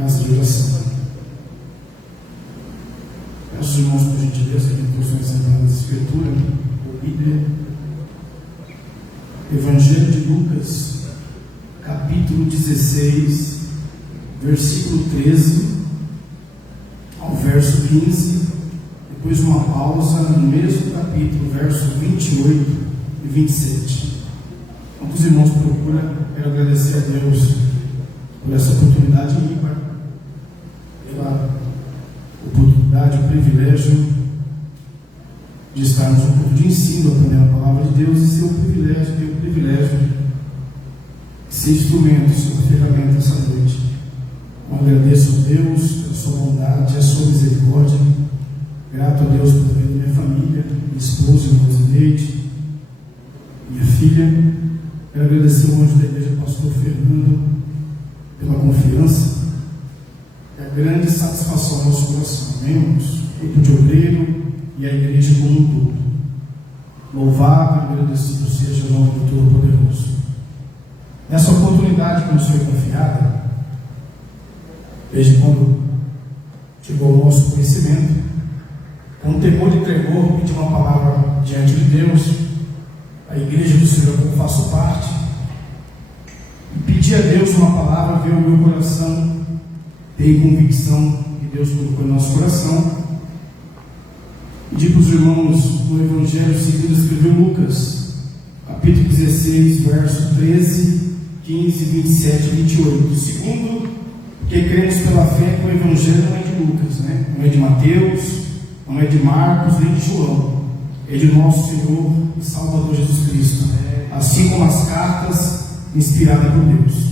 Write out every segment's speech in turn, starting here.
casa de oração. Peço os irmãos, por gentileza, que possam sentar na Escritura, a Bíblia, Evangelho de Lucas, capítulo 16, versículo 13 ao verso 15, depois uma pausa no mesmo capítulo, versos 28 e 27. Quando os irmãos procuram, quero agradecer a Deus por essa oportunidade ímpar, pela oportunidade, o privilégio de estarmos no culto de ensino, aprendendo a palavra de Deus, e ser um privilégio, ter o privilégio de ser instrumento, ser ferramenta essa noite. Eu agradeço a Deus pela sua bondade, a sua misericórdia. Grato a Deus por ter minha família, minha esposa, irmã Zineide, minha filha. Quero agradecer ao anjo da igreja, pastor Fernando, pela confiança e a grande satisfação ao nosso coração. Amém, irmãos? Grupo de obreiro e a igreja como um todo. Louvado e agradecido seja o nome do Todo-Poderoso. Nessa oportunidade que nos foi confiada, desde quando chegou ao nosso conhecimento, com temor e tremor, pedi uma palavra diante de Deus, a igreja do Senhor, como faço parte, e pedi a Deus uma palavra, veio ao meu coração, tenho convicção que Deus colocou em nosso coração. Pedi para os irmãos no Evangelho seguido, escreveu Lucas, capítulo 16, verso 13, 15, 27 e 28. Segundo, porque cremos pela fé que o Evangelho não é de Lucas, né? Não é de Mateus, não é de Marcos, nem de João. É de nosso Senhor e Salvador Jesus Cristo, assim como as cartas inspiradas por Deus.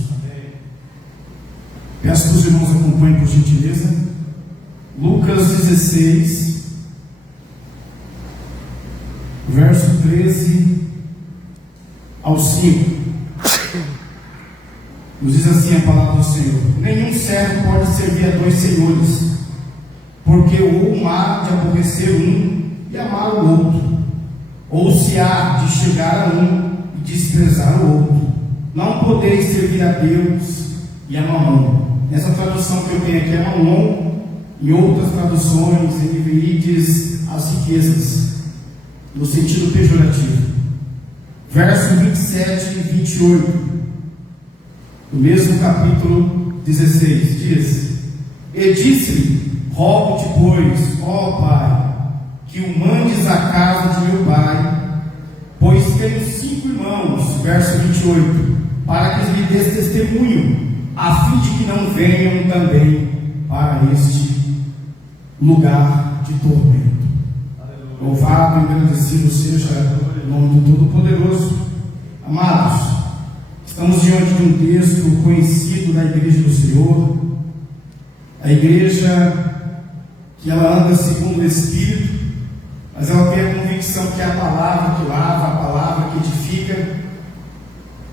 Peço que os irmãos acompanhem por gentileza. Lucas 16, verso 13 ao 5. Nos diz assim a palavra do Senhor: nenhum servo pode servir a dois senhores, porque ou há de aborrecer um e amar o outro, ou se há de chegar a um e desprezar o outro. Não podeis servir a Deus e a Mamon. Nessa tradução que eu tenho aqui é Mamon, em outras traduções NVI diz as riquezas, no sentido pejorativo. Verso 27 e 28 do mesmo capítulo 16 diz: e disse-lhe, rogo-te, pois, ó Pai, que o mandes à casa de meu pai, pois tenho 5 irmãos, verso 28, para que lhe des testemunho, a fim de que não venham também para este lugar de tormento. Louvado e agradecido seja o nome do Todo-Poderoso. Amados, estamos diante de um texto conhecido da igreja do Senhor, a igreja que ela anda segundo o Espírito, mas ela tem a convicção que é a palavra que lava, a palavra que edifica,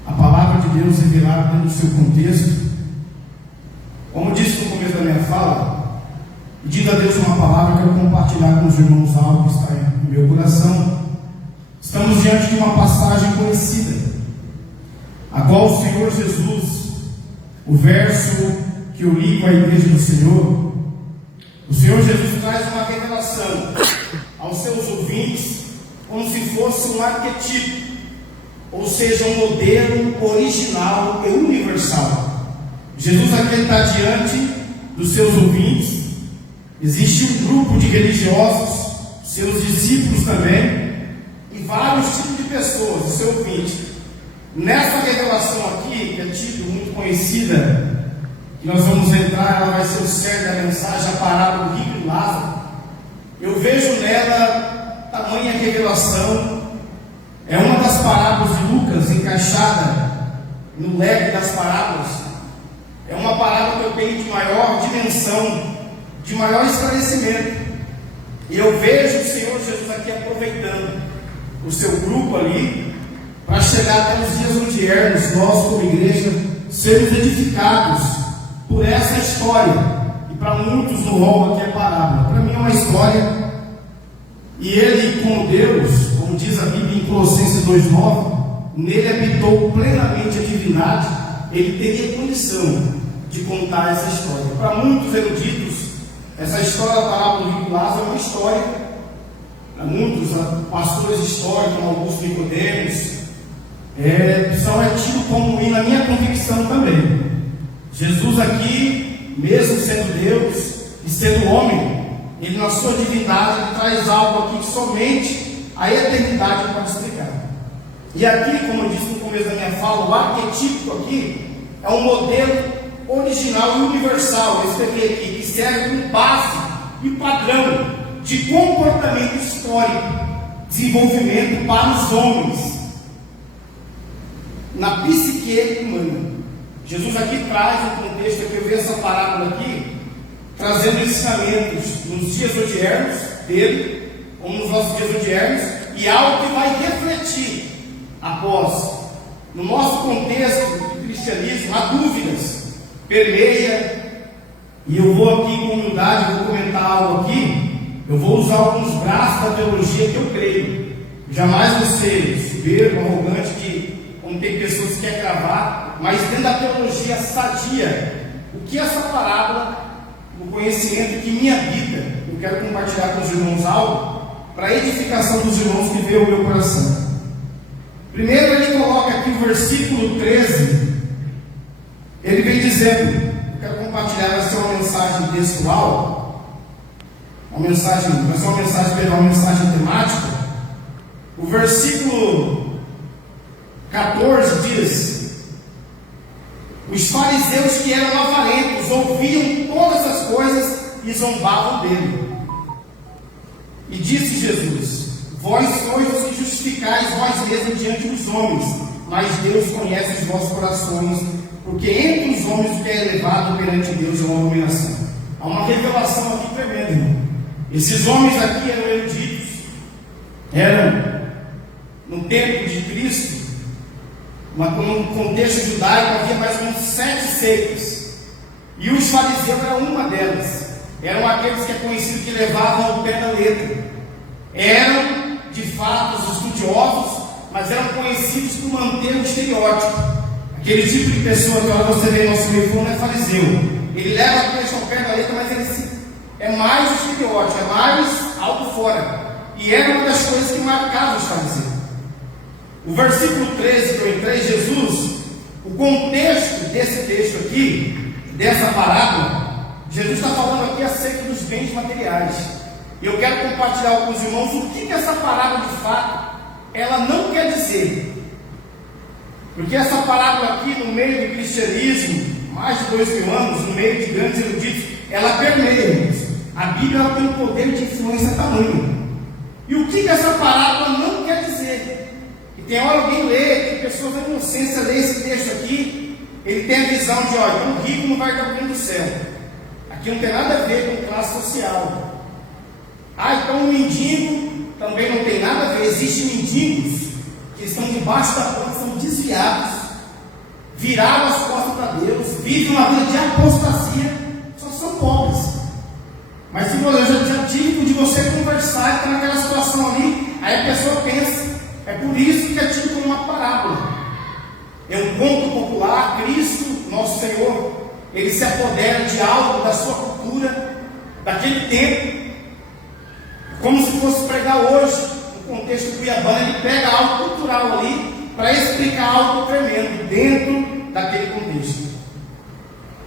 a palavra de Deus revelada dentro do seu contexto. Como disse no começo da minha fala, pedindo a Deus uma palavra, quero compartilhar com os irmãos algo que está no meu coração. Estamos diante de uma passagem conhecida, a qual o Senhor Jesus, o verso que eu li com a igreja do Senhor, o Senhor Jesus traz uma revelação aos seus ouvintes, como se fosse um arquetipo, ou seja, um modelo original e universal. Jesus aqui está diante dos seus ouvintes. Existe um grupo de religiosos, seus discípulos também, e vários tipos de pessoas, o seu ouvinte. Nessa revelação aqui, que é tipo muito conhecida, que nós vamos entrar, ela vai ser o cerne da mensagem, a parábola do rico e Lázaro. Eu vejo nela tamanha revelação. É uma das parábolas de Lucas encaixada no leque das parábolas. É uma parábola que eu tenho de maior dimensão, de maior esclarecimento. E eu vejo o Senhor Jesus aqui aproveitando o seu grupo ali, para chegar até os dias onde éramos, nós como igreja, sermos edificados por essa história. E para muitos no rol aqui é parábola. Para mim é uma história. E ele, como Deus, como diz a Bíblia em Colossenses 2,9, nele habitou plenamente a divindade. Ele teria condição de contar essa história. Para muitos eruditos, essa história da parábola do rico Lázaro é uma história. Para muitos pastores históricos, como Augusto Nicodemos, são tido como, e na minha convicção também, Jesus aqui, mesmo sendo Deus e sendo homem, ele na sua divindade ele traz algo aqui que somente a eternidade pode explicar. E aqui, como eu disse no começo da minha fala, o arquetípico aqui é um modelo original e universal, eu escrevi aqui, que serve como base e padrão de comportamento histórico, desenvolvimento para os homens na psique humana. Jesus aqui traz um contexto, aqui eu vejo essa parábola aqui, trazendo ensinamentos nos dias odiernos dele, como nos nossos dias odiernos, e algo que vai refletir após, no nosso contexto de cristianismo, há dúvidas, permeia, e eu vou aqui com humildade, vou comentar algo aqui, eu vou usar alguns braços da teologia que eu creio, jamais você soberbo, arrogante, que como tem pessoas que querem gravar, mas dentro da teologia sadia, o que essa parábola, o conhecimento que me habita, eu quero compartilhar com os irmãos algo, para a edificação dos irmãos que veem o meu coração. Primeiro ele coloca aqui o versículo 13, ele vem dizendo, eu quero compartilhar, vai ser uma mensagem textual, uma mensagem temática. O versículo 14 diz: os fariseus que eram avarentos ouviam todas as coisas e zombavam dele. E disse Jesus: vós sois os que justificais vós mesmos diante dos homens, mas Deus conhece os vossos corações, porque entre os homens o que é elevado perante Deus é uma abominação. Há uma revelação aqui tremenda, irmão. Esses homens aqui eram eruditos, eram, no tempo de Cristo, no contexto judaico, havia mais ou menos 7 seitas, e os fariseus eram uma delas. Eram aqueles que é conhecido que levavam o pé da letra, eram de fato os estudiosos, mas eram conhecidos por manter o estereótipo. Aquele tipo de pessoa que agora você vê no nosso meio não é fariseu, ele leva a questão ao pé da letra, mas ele é mais o estereótipo, é mais algo fora, e era uma das coisas que marcavam os fariseus. O versículo 13 que eu entrei, Jesus, o contexto desse texto aqui, dessa parábola, Jesus está falando aqui acerca dos bens materiais. E eu quero compartilhar com os irmãos o que essa parábola de fato, ela não quer dizer. Porque essa parábola aqui, no meio do cristianismo, mais de 2000 anos, no meio de grandes eruditos, ela permeia. A Bíblia ela tem um poder de influência tamanho. E o que essa parábola não quer dizer? E tem hora alguém lê, tem pessoas da inocência lê esse texto aqui, ele tem a visão de, olha, um rico não vai dar o reino do céu. Aqui não tem nada a ver com classe social. Então o mendigo também não tem nada a ver. Existem mendigos que estão debaixo da ponte, são desviados, viraram as costas para Deus, vivem uma vida de apostasia, só são pobres. Mas se eu já tive de você conversar e está naquela situação ali, aí a pessoa pensa, é por isso que é tido como uma parábola. É um conto popular. Cristo, nosso Senhor, ele se apodera de algo da sua cultura, daquele tempo, como se fosse pregar hoje, no contexto cuiabano, ele pega algo cultural ali, para explicar algo tremendo, dentro daquele contexto.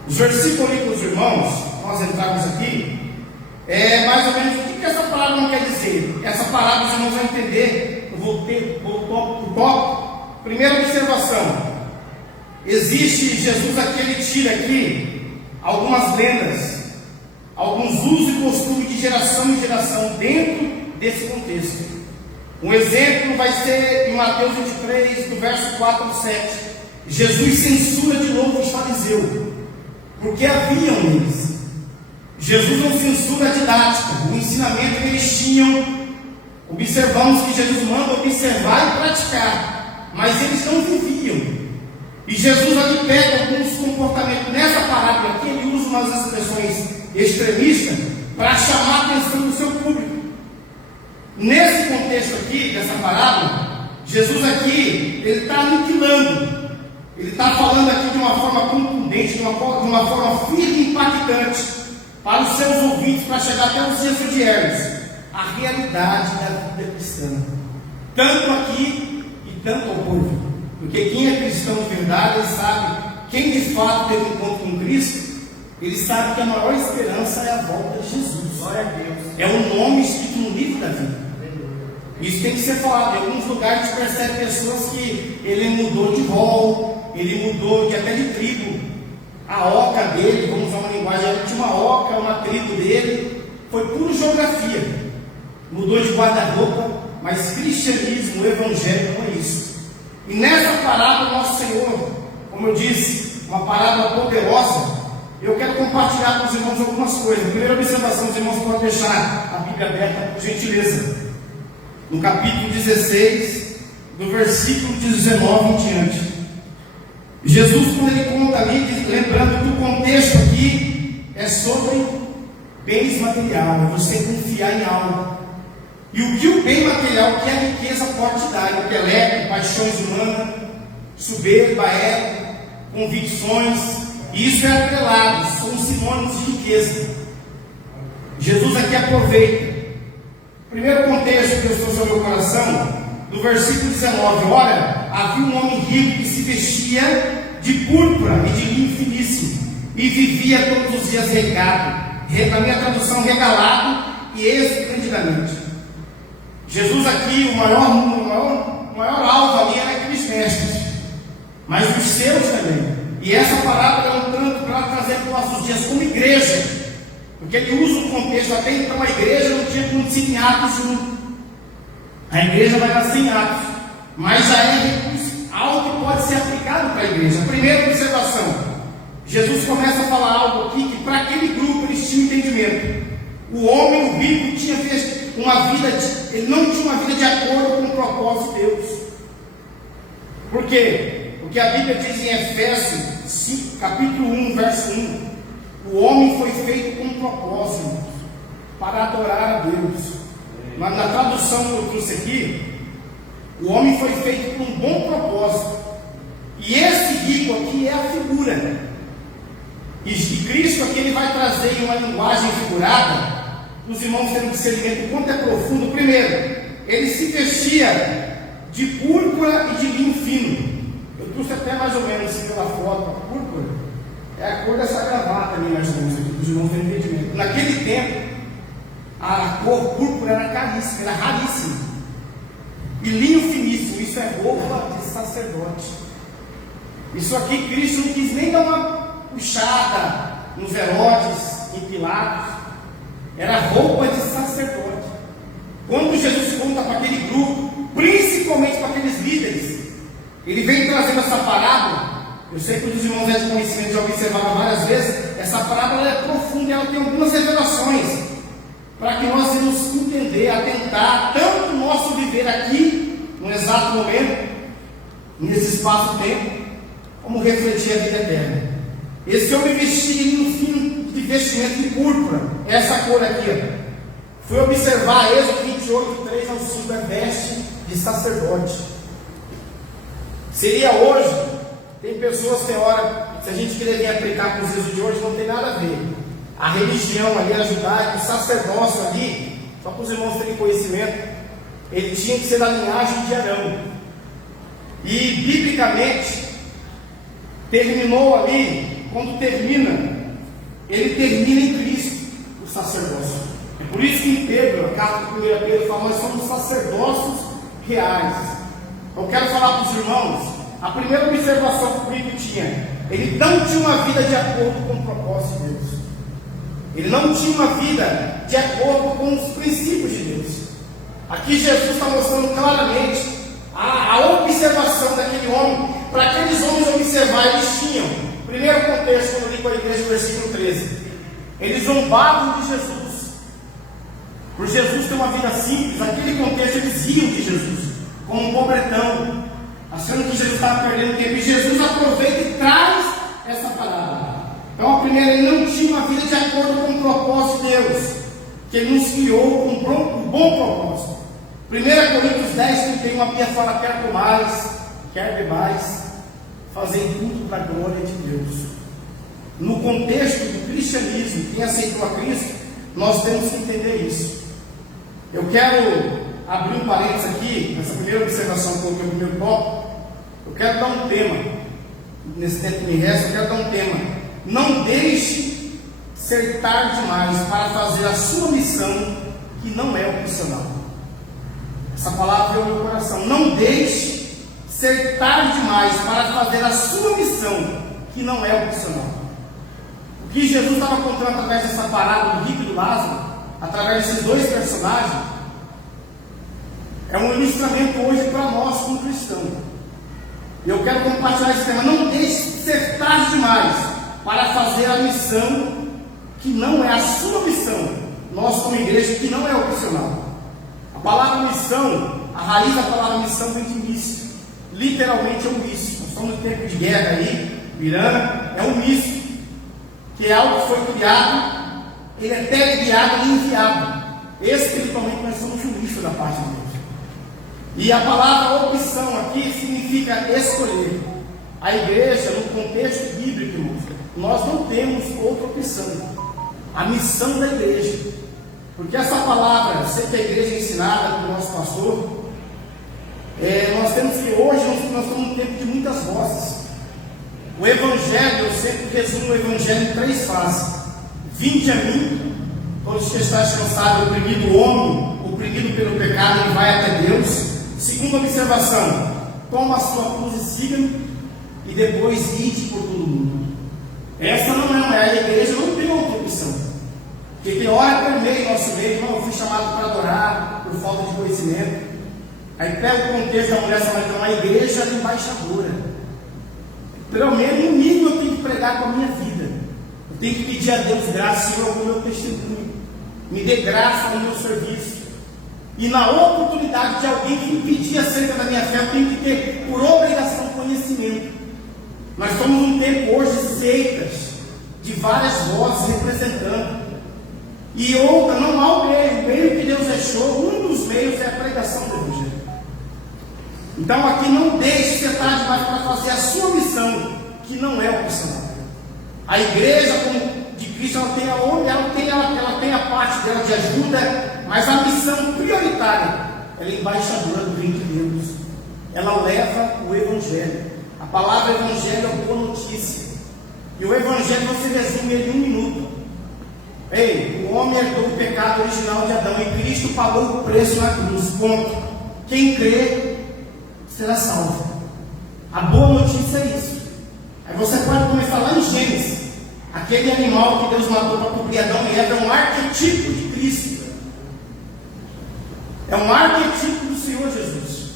Os versículos ali com os irmãos, nós entramos aqui, é mais ou menos o que essa parábola não quer dizer. Essa parábola os irmãos vão entender, eu vou para o tópico. Primeira observação, existe Jesus aqui, ele tira aqui algumas lendas, alguns usos e costumes de geração em geração dentro desse contexto. Um exemplo vai ser em Mateus 23, do verso 4 ao 7. Jesus censura de novo os fariseus, porque haviam eles. Jesus não censura a didática, o ensinamento que eles tinham. Observamos que Jesus manda observar e praticar, mas eles não viviam. E Jesus ali pega alguns comportamentos. Nessa parábola aqui, ele usa umas expressões extremistas para chamar a atenção do seu público. Nesse contexto aqui, dessa parábola, Jesus aqui, ele está aniquilando, Ele está falando aqui de uma forma contundente, de uma forma firme e impactante para os seus ouvintes, para chegar até os dias odiernos. A realidade da vida cristã, tanto aqui e tanto ao povo. Porque quem é cristão de verdade, ele sabe, quem de fato teve um encontro com Cristo, ele sabe que a maior esperança é a volta de Jesus. Glória a Deus. É um nome escrito no livro da vida. Isso tem que ser falado. Em alguns lugares a gente percebe pessoas que ele mudou de rol, ele mudou até de tribo. A oca dele, vamos usar uma linguagem, ele tinha uma oca, uma tribo dele, foi pura geografia. Mudou de guarda-roupa, mas cristianismo, o evangelho não é isso. E nessa parábola, nosso Senhor, como eu disse, uma parábola poderosa, eu quero compartilhar com os irmãos algumas coisas. A primeira observação, os irmãos podem deixar a Bíblia aberta, por gentileza. No capítulo 16, do versículo 19 em diante. Jesus, quando ele conta ali, lembrando que o contexto aqui é sobre bens materiais, é você confiar em algo. E o que o bem material, que a riqueza pode te dar, intelecto, paixões humanas, soberba, ego, convicções, isso é atrelado, são sinônimos de riqueza. Jesus aqui aproveita. Primeiro contexto que eu estou sobre o coração, do versículo 19: ora, havia um homem rico que se vestia de púrpura e de linho finíssimo, e vivia todos os dias regado, na minha tradução, regalado e esplendidamente. Jesus aqui, o maior alvo ali era aqueles mestres, mas os seus também. E essa parábola é um tanto para trazer para os nossos dias como igreja, porque ele usa um contexto. Até então a igreja não tinha acontecido em Atos 1. A igreja vai nascer em Atos, mas já é algo que pode ser aplicado para a igreja. Primeira observação: Jesus começa a falar algo aqui que para aquele grupo eles tinham entendimento. O homem, o rico, tinha uma vida, ele não tinha uma vida de acordo com o propósito de Deus. Por quê? Porque a Bíblia diz em Efésios 5, capítulo 1, verso 1: o homem foi feito com um propósito, para adorar a Deus. Mas na tradução que eu trouxe aqui, o homem foi feito com um bom propósito. E esse rico aqui é a figura. E Cristo aqui ele vai trazer em uma linguagem figurada. Os irmãos têm um discernimento o quanto é profundo. Primeiro, ele se vestia de púrpura e de linho fino. Eu trouxe até mais ou menos assim pela foto. A púrpura é a cor dessa gravata ali, mais ou menos, aqui, para os irmãos terem entendimento. Naquele tempo, a cor púrpura era caríssima, era raríssima. E linho finíssimo, isso é roupa de sacerdote. Isso aqui Cristo não quis nem dar uma puxada nos Herodes, em Pilatos. Era roupa de sacerdote. Quando Jesus conta para aquele grupo, principalmente para aqueles líderes, ele vem trazendo essa parábola. Eu sei que os irmãos de conhecimento já observaram várias vezes. Essa parábola é profunda, ela tem algumas revelações para que nós vamos entender, atentar tanto o nosso viver aqui, no exato momento, nesse espaço-tempo, como refletir a vida eterna. Esse homem vestia no fim de vestimento de púrpura, essa cor aqui, ó. Fui observar Êxodo 28, 3 ao 5, é veste de sacerdote. Seria hoje, tem pessoas, tem hora, se a gente querer vir aplicar com os dias de hoje, não tem nada a ver. A religião ali, a judaica, o sacerdócio ali, só para os irmãos terem conhecimento, ele tinha que ser da linhagem de Arão. E biblicamente, terminou ali, quando termina, ele termina em Cristo, o sacerdócio. É por isso que em Pedro, a carta de 1 Pedro fala, nós somos sacerdócios reais. Eu quero falar para os irmãos, a primeira observação que o rico tinha, ele não tinha uma vida de acordo com o propósito de Deus. Ele não tinha uma vida de acordo com os princípios de Deus. Aqui Jesus está mostrando claramente a observação daquele homem. Para aqueles homens observar, eles tinham, primeiro contexto, quando eu li com a igreja, versículo 13, eles zombavam de Jesus. Por Jesus ter uma vida simples, naquele contexto eles riam de Jesus, como um pobretão, achando que Jesus estava perdendo tempo. E Jesus aproveita e traz essa palavra. Então, a primeira, ele não tinha uma vida de acordo com o propósito de Deus, que ele nos criou com um bom propósito. 1 Coríntios 10, 31, a Bíblia fala: quer comais, quer bebais, fazer tudo para a glória de Deus. No contexto do cristianismo, quem aceitou a Cristo, nós temos que entender isso. Eu quero abrir um parênteses aqui, nessa primeira observação que eu coloquei no primeiro tópico. Eu quero dar um tema, nesse tempo que me resta, eu quero dar um tema. Não deixe ser tarde demais para fazer a sua missão, que não é opcional. Essa palavra veio ao meu coração. Não deixe ser tarde demais para fazer a sua missão, que não é opcional. O que Jesus estava contando através dessa parábola do rico e do Lázaro, através desses dois personagens, é um ilustramento hoje para nós como cristãos. E eu quero compartilhar esse tema. Não deixe ser tarde demais para fazer a missão que não é a sua missão. Nós como igreja, que não é opcional. A palavra missão, a raiz da palavra missão vem de mício. Literalmente é um mício. Nós estamos no tempo de guerra aí, Irã, é um mício, que é algo que foi criado, ele é teleguiado e enviado. Espiritualmente nós somos juízes da parte de Deus. E a palavra opção aqui significa escolher. A igreja, no contexto bíblico, irmãos, nós não temos outra opção. A missão da igreja. Porque essa palavra, sempre a igreja é ensinada pelo nosso pastor, nós temos que hoje, nós estamos num tempo de muitas vozes. O evangelho, eu sempre resumo o evangelho em 3 fases. Vinde a mim, todos que estáis cansados, oprimido o homem, oprimido pelo pecado, ele vai até Deus. Segunda observação, toma a sua cruz e siga-me, e depois ide por todo mundo. Essa não é, a igreja não tem outra opção. Porque tem hora que eu meio nosso meio, não, eu fui chamado para adorar por falta de conhecimento. Aí pega o contexto da mulher samaritana, a igreja é embaixadora. Pelo menos no mínimo eu tenho que pregar com a minha vida. Eu tenho que pedir a Deus graça, Senhor, com o meu testemunho. Me dê graça no meu serviço. E na oportunidade de alguém que me pedir acerca da minha fé, eu tenho que ter por obrigação conhecimento. Nós estamos num tempo hoje de seitas, de várias vozes representando. E outra, não há o meio que Deus deixou, um dos meios é a pregação do Evangelho. Então aqui não deixe ser tarde demais para fazer a sua missão, que não é opcional. A igreja como de Cristo, ela tem a parte dela de ajuda, mas a missão prioritária, ela é embaixadora do reino de Deus. Ela leva o Evangelho. A palavra Evangelho é boa notícia. E o Evangelho você resume ele em 1 minuto. Ei, o homem herdou o pecado original de Adão e Cristo pagou o preço na cruz. Ponto. Quem crê será salvo. A boa notícia é isso. Aí você pode começar lá em Gênesis. Aquele animal que Deus matou para cobrir Adão e Eva é um arquetipo de Cristo. É um arquetipo do Senhor Jesus.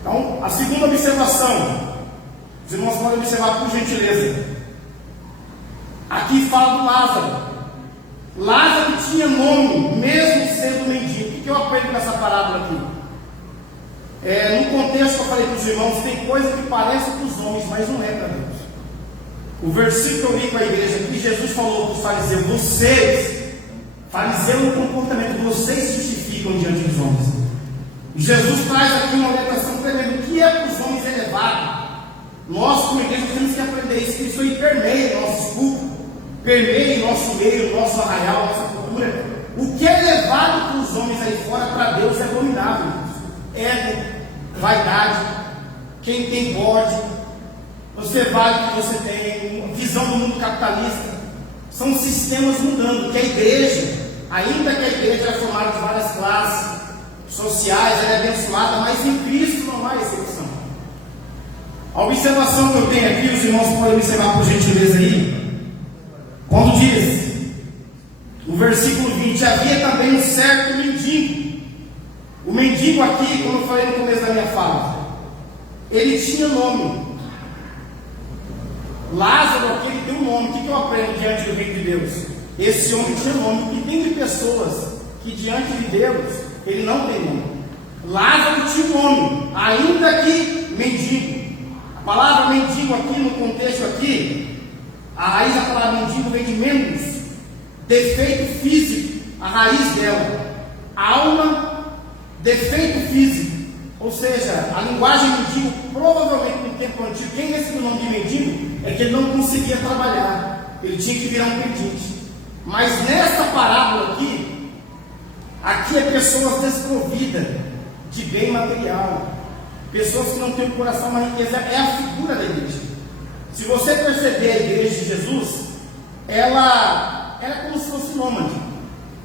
Então, a segunda observação, os irmãos podem observar por gentileza. Aqui fala do Lázaro. Lázaro tinha nome, mesmo sendo mendigo. O que eu aprendo com essa parábola aqui? No contexto que eu falei para os irmãos, tem coisa que parece para os homens, mas não é para Deus. O versículo que eu li com a igreja aqui, Jesus falou para os fariseus: vocês, fariseu no comportamento, vocês se justificam diante dos homens. E Jesus traz aqui uma orientação tremenda. O que é para os homens elevado? Nós, como igreja, temos que aprender isso, que isso aí permeia nossos cultos, permeia nosso meio, nosso arraial, nossa cultura. O que é elevado para os homens aí fora, para Deus é abominável. Ego, vaidade, quem tem pode, você vale o que você tem, visão do mundo capitalista. São sistemas mudando, que a igreja, ainda que a igreja é formada de várias classes sociais, ela é abençoada, mas em Cristo não há exceção. A observação que eu tenho aqui, os irmãos podem observar por gentileza aí, quando diz, no versículo 20, havia também um certo mendigo. O mendigo aqui, como eu falei no começo da minha fala, ele tinha nome. Lázaro aqui, ele tem um nome. O que eu aprendo diante do reino de Deus? Esse homem tinha nome. E tem de pessoas que diante de Deus, ele não tem nome. Lázaro tinha um nome, ainda que mendigo. A palavra mendigo aqui, no contexto aqui, a raiz da palavra mendigo vem de menos, defeito físico, a raiz dela. Alma, defeito físico. Ou seja, a linguagem mendigo, provavelmente no tempo tempo antigo, quem recebeu o nome de mendigo é que ele não conseguia trabalhar, ele tinha que virar um pedinte. Mas nessa parábola aqui é pessoas desprovidas de bem material, pessoas que não têm o coração, uma riqueza, é a figura da igreja. Se você perceber a igreja de Jesus, ela é como se fosse nômade.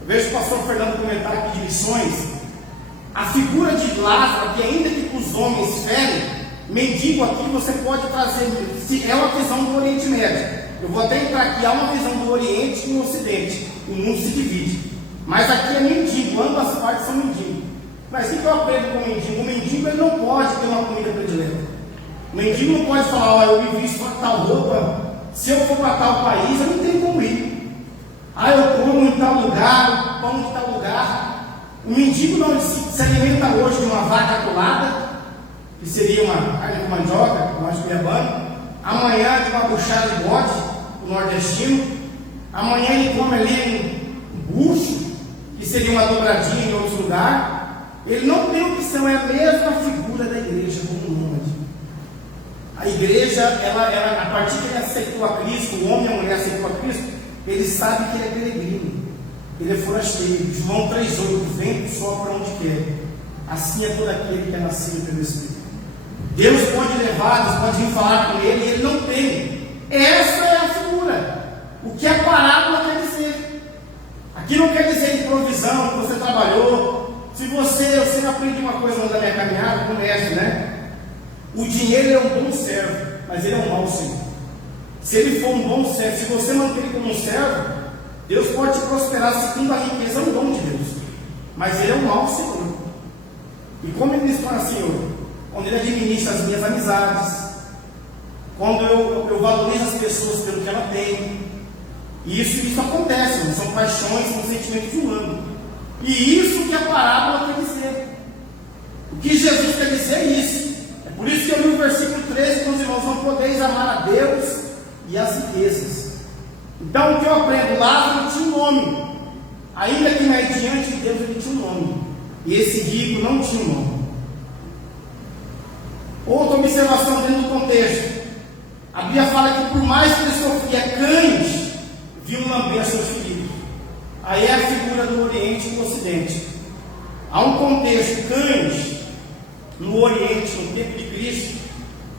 Eu vejo o pastor Fernando comentar aqui de missões. A figura de Lázaro, que ainda que os homens ferem, mendigo aqui você pode trazer, é uma visão do Oriente Médio. Eu vou até entrar aqui, há uma visão do Oriente e do Ocidente, o mundo se divide. Mas aqui é mendigo, ambas partes são mendigos. Mas o que eu aprendo com o mendigo? O mendigo ele não pode ter uma comida predileta. O mendigo não pode falar, ó, eu me visto com tal roupa, se eu for para tal país, eu não tenho como ir. Ah, eu como em tal lugar, pão de tal lugar. O mendigo não se alimenta hoje de uma vaca atolada, que seria uma carne de mandioca, nós cuiabano. Amanhã de uma buchada de bode, o nordestino. Amanhã ele come ali um bucho, que seria uma dobradinha em outro lugar. Ele não tem opção, é a mesma figura da igreja como um nômade. A igreja, ela, a partir que ele aceitou a Cristo, o homem e a mulher aceitou a Cristo, ele sabe que ele é peregrino, ele é forasteiro. João 3,8, vento sopra onde quer, assim é todo aquele que é nascido pelo Espírito. Deus pode levar, Deus pode vir falar com ele, e ele não tem. Essa é a figura. O que a parábola quer dizer? Aqui não quer dizer improvisão, que você trabalhou. Se eu sempre aprendi uma coisa na minha caminhada, com o mestre, né? O dinheiro é um bom servo, mas ele é um mau senhor. Se ele for um bom servo, se você manter ele como um servo, Deus pode te prosperar segundo a riqueza, é um dom de Deus. Mas ele é um mau senhor. E como ele diz para o Senhor? Quando ele administra as minhas amizades, quando eu valorizo as pessoas pelo que ela tem. E isso acontece, não são paixões, são sentimentos humanos. E isso que a parábola quer dizer. O que Jesus quer dizer é isso. É por isso que eu li o versículo 13 com os irmãos: não podeis amar a Deus e as riquezas. Então o que eu aprendo? Lázaro tinha um nome. Ainda que mais diante de Deus ele tinha um nome. E esse rico não tinha um nome. Outra observação dentro do contexto. A Bíblia fala que por mais que ele sofria, cães vinham lamber seus feridos. Aí é a figura do Oriente e do Ocidente. Há um contexto, cães no Oriente, no tempo de Cristo,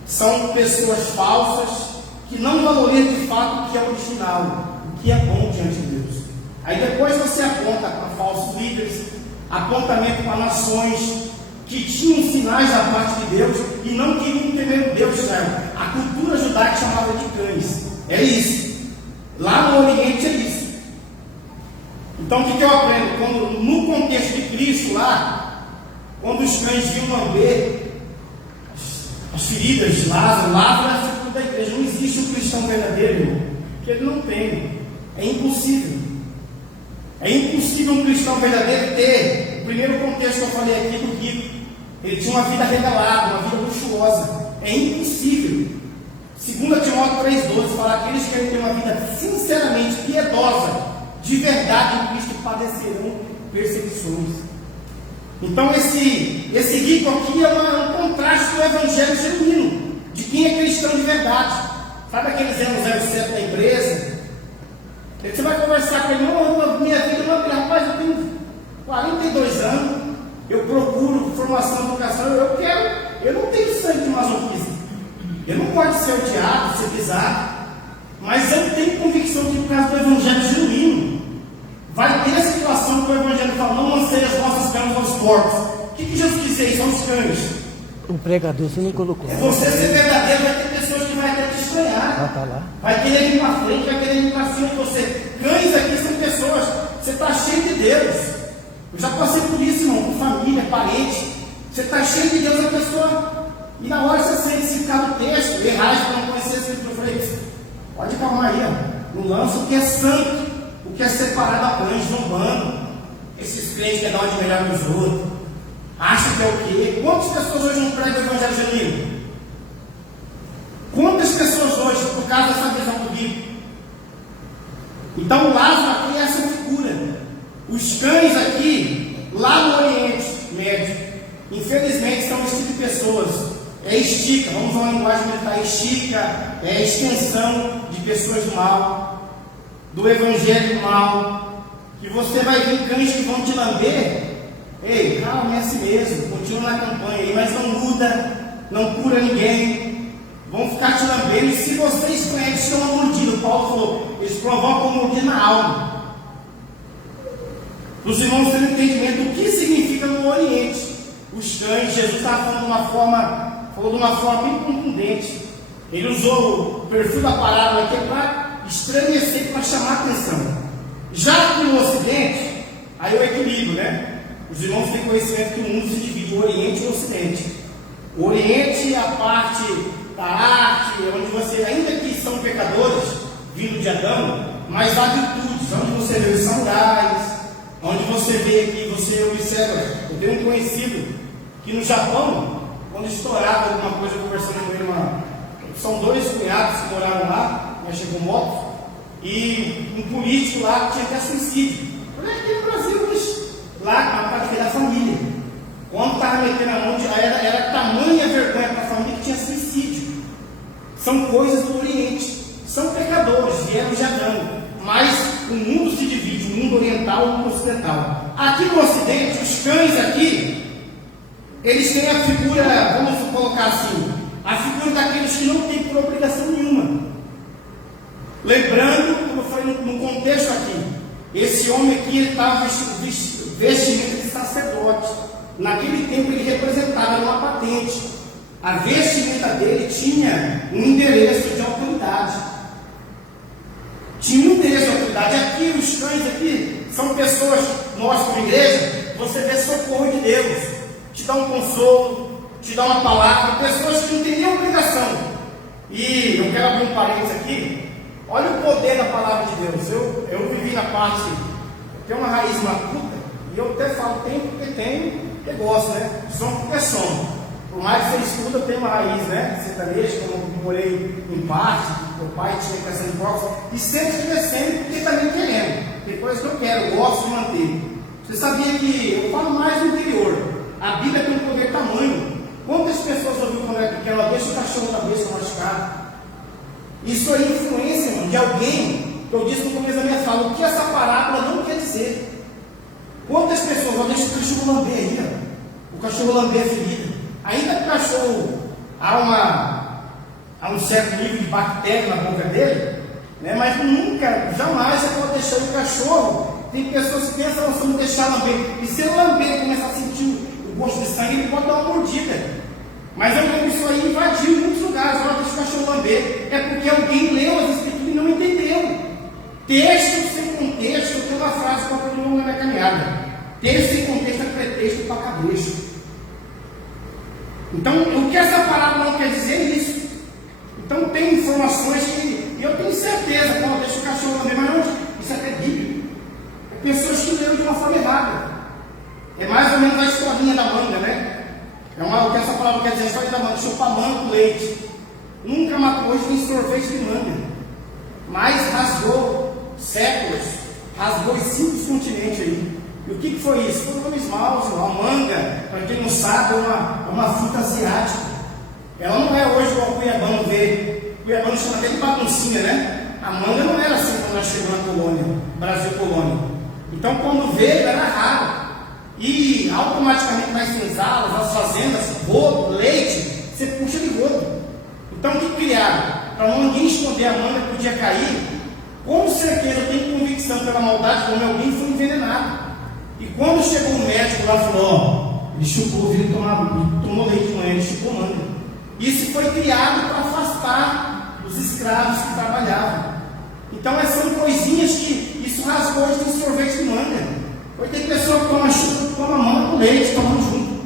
são pessoas falsas que não valorizam de fato o que é original, o que é bom diante de Deus. Aí depois você aponta para falsos líderes, apontamento para nações que tinham sinais da parte de Deus e não queriam temer o Deus de Israel. A cultura judaica chamava de cães. É isso. Lá no Oriente é isso. Então o que eu aprendo? Quando, no contexto de Cristo lá, quando os cães vinham lamber as feridas de Lázaro, Lázaro é a figura da igreja. Não existe um cristão verdadeiro, irmão, que ele não tem. É impossível. É impossível um cristão verdadeiro ter o primeiro contexto que eu falei aqui do rico. Ele tinha uma vida regalada, uma vida luxuosa. É impossível. 2 Timóteo 3,12 fala: aqueles que querem ter uma vida sinceramente piedosa, de verdade em Cristo, padecerão perseguições. Então esse rico aqui é um contraste com o evangelho genuíno, de quem é cristão de verdade. Sabe aquele 007 da empresa? Você vai conversar com ele: não, minha vida não é, rapaz, eu tenho 42 anos, eu procuro formação, educação, eu não tenho sangue de masoquista. Eu não pode ser odiado, ser pisado, mas eu tenho convicção que por causa do evangelho genuíno, vai ter a situação que o evangelho fala: não lancei as vossas camas aos porcos. O que Jesus quis dizer? São os cães. O pregador você não colocou. É você ser verdadeiro, vai ter pessoas que vai até te estranhar. Tá lá. Vai querer ir para frente, vai querer ir para cima de você. Cães aqui são pessoas, você está cheio de Deus. Eu já passei por isso, irmão, com família, parente. Você está cheio de Deus, a pessoa. E na hora você sente se ficar no texto, errar para não conhecer esse livro. Eu falei: pode calmar aí, ó. Não lança o que é santo, o que é separado a cães, zombando. Esses crentes que é dar uma de melhor nos outros. Acha que é o quê? Quantas pessoas hoje não pregam o evangelho genuíno? Quantas pessoas hoje, por causa dessa visão do rico? Então Lázaro aqui é essa figura. Os cães aqui, lá no Oriente Médio, infelizmente são esse tipo de pessoas é estica, vamos usar uma linguagem militar, estica, é extensão de pessoas do mal, do evangelho do mal, que você vai ver cães que vão te lamber. Ei, calma, é assim mesmo, continua na campanha aí, mas não muda, não cura ninguém, vão ficar te lambendo. E se vocês conhecem, estão uma mordida, o Paulo falou, eles provocam uma mordida na alma. Para os irmãos terem entendimento do que significa no Oriente os cães. Jesus estava falando de uma forma bem contundente. Ele usou o perfil da parábola aqui para estremecer, para chamar a atenção. Já aqui no Ocidente, aí o equilíbrio, né? Os irmãos têm conhecimento que o mundo se divide em Oriente e Ocidente. O Oriente é a parte da arte, onde você, ainda que são pecadores, vindo de Adão, mas há virtudes, onde você vê os samurais, onde você vê aqui, você observa. Eu tenho um conhecido que no Japão, quando estourava alguma coisa, conversando com ele, são dois cunhados que moraram lá, mexendo com moto, e um político lá tinha até suicídio. Olha aqui no Brasil, mas lá na parte da família, quando estava metendo a mão, era tamanha vergonha para a família que tinha suicídio. São coisas do Oriente, são pecadores, vieram de Adão, mas o mundo se divide, o mundo oriental e o mundo ocidental. Aqui no Ocidente, os cães aqui, eles têm a figura, vamos colocar assim, a figura daqueles que não têm por obrigação nenhuma. Lembrando, como eu falei no contexto aqui, esse homem aqui, ele estava vestindo vestimenta de sacerdote. Naquele tempo ele representava uma patente. A vestimenta dele tinha um endereço de autoridade. Tinha um endereço de autoridade. Aqui, os cães aqui, são pessoas, nós como igreja, você vê socorro de Deus. Te dá um consolo, te dá uma palavra, pessoas que não têm nenhuma obrigação. E eu quero abrir um parênteses aqui. Olha o poder da palavra de Deus. Eu vivi na parte, tem uma raiz matuta, e eu até falo, tem porque tem, porque gosto, né? Som porque é som. Por mais que você estuda, tem uma raiz, né? Sertaneja, como eu morei em parte, meu pai tinha questão de boxe, e sempre crescendo, porque também querendo. Depois que eu quero, eu gosto de manter. Você sabia que eu falo mais do interior? A Bíblia tem um poder tamanho. Quantas pessoas ouviram quando era pequeno, deixa o cachorro na cabeça machucado? Isso é influência, irmão, de alguém, que eu disse no começo da minha fala, o que essa parábola não quer dizer. Quantas pessoas, deixa o cachorro lamber aí, ó. O cachorro lamber a ferida. Ainda que o cachorro há um certo nível de bactéria na boca dele, né? Mas nunca, jamais você pode deixar o cachorro. Tem pessoas que pensam, nós vamos deixar lamber. E se ele lamber e começar a sentir o gosto de sangue, ele pode dar uma mordida. Mas eu lembro que isso aí invadiu em muitos lugares. Olha, deixa o cachorro lamber. É porque alguém leu as escrituras e não entendeu. Texto sem contexto, eu tenho uma frase que eu aprendi na minha caminhada. Texto sem contexto é pretexto para cabresto. Então, o que essa palavra não quer dizer é isso. Então, tem informações que eu tenho certeza, não, deixa o cachorro lamber, mas não, isso é até bíblico. É pessoas que leram de uma forma errada. É mais ou menos a historinha da manga, né? O que essa palavra quer dizer, a história da manga, chupa manga com leite. Nunca matou hoje nem sorvete de manga. Mas rasgou séculos, rasgou os 5 continentes aí. E o que foi isso? Foi um esmalte, uma manga, para quem não sabe, é uma fruta asiática. Ela não é hoje como o cuiabano vê. O cuiabano chama até de baguncinha, né? A manga não era assim quando ela chegou na colônia, Brasil colônia. Então, quando veio, era raro. E automaticamente nas senzalas, nas fazendas, rodo, leite, você puxa de rodo. Então, o que criaram? Para ninguém esconder a manga que podia cair, com certeza eu tenho convicção pela maldade, como alguém foi envenenado. E quando chegou o médico lá, falou: ele chupou, viu, tomou leite com ele, chupou manga. Isso foi criado para afastar os escravos que trabalhavam. Então, essas são coisinhas que isso rasgou hoje no sorvete de manga. Hoje tem pessoa que toma chuva, toma manga com leite, tomando junto.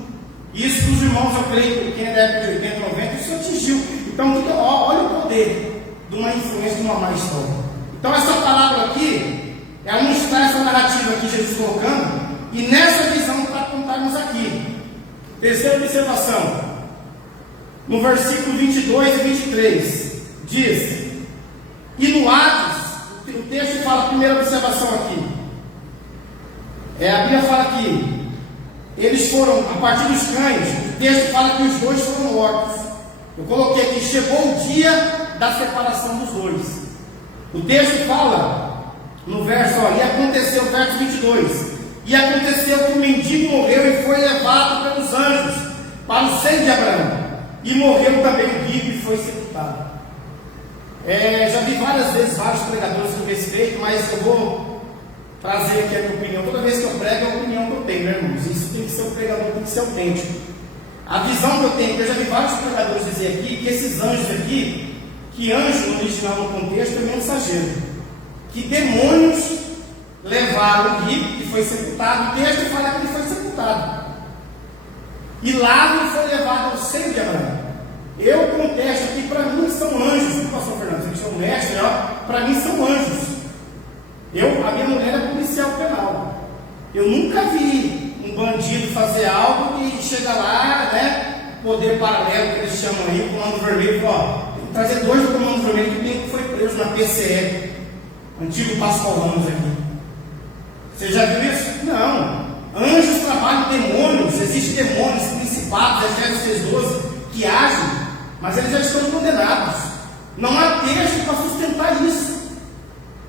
Isso para os irmãos, eu creio, quem é da época de 80, 90, isso atingiu. Então, olha o poder de uma influência de uma má história. Então, essa palavra aqui é mostrar essa narrativa que Jesus colocando, e nessa visão para contarmos aqui. Terceira observação, no versículo 22 e 23, diz: e no Atos, o texto fala, a primeira observação aqui, a Bíblia fala que eles foram, a partir dos cães, o texto fala que os dois foram mortos. Eu coloquei aqui, chegou o dia da separação dos dois. O texto fala, no verso, e aconteceu, verso 22, e aconteceu que o mendigo morreu e foi levado pelos anjos para o seio de Abraão, e morreu também o rico e foi sepultado. Já vi várias vezes vários pregadores com respeito, mas eu vou trazer aqui a minha opinião. Toda vez que eu prego, é a opinião que eu tenho, meus irmãos. Isso tem que ser um pregador, tem que ser autêntico. A visão que eu tenho, que eu já vi vários pregadores dizer aqui, que esses anjos aqui, que anjo no original, no contexto, é mensageiro, que demônios levaram o rico, que foi sepultado. O texto fala que ele foi sepultado, e Lázaro foi levado ao seio de Abraão. Eu contesto aqui, para mim são anjos. Pastor Fernando, você é um mestre, para mim são anjos. A minha mulher é policial penal. Eu nunca vi um bandido fazer algo e chega lá, poder paralelo, que eles chamam aí, o comando vermelho, tem que trazer 2 do comando vermelho, que foi preso na PCE, antigo Pascoal Ramos aqui. Você já viu isso? Não. Anjos trabalham demônios, existem demônios, principados, Efésios 6,12, que agem, mas eles já estão condenados. Não há texto para sustentar isso.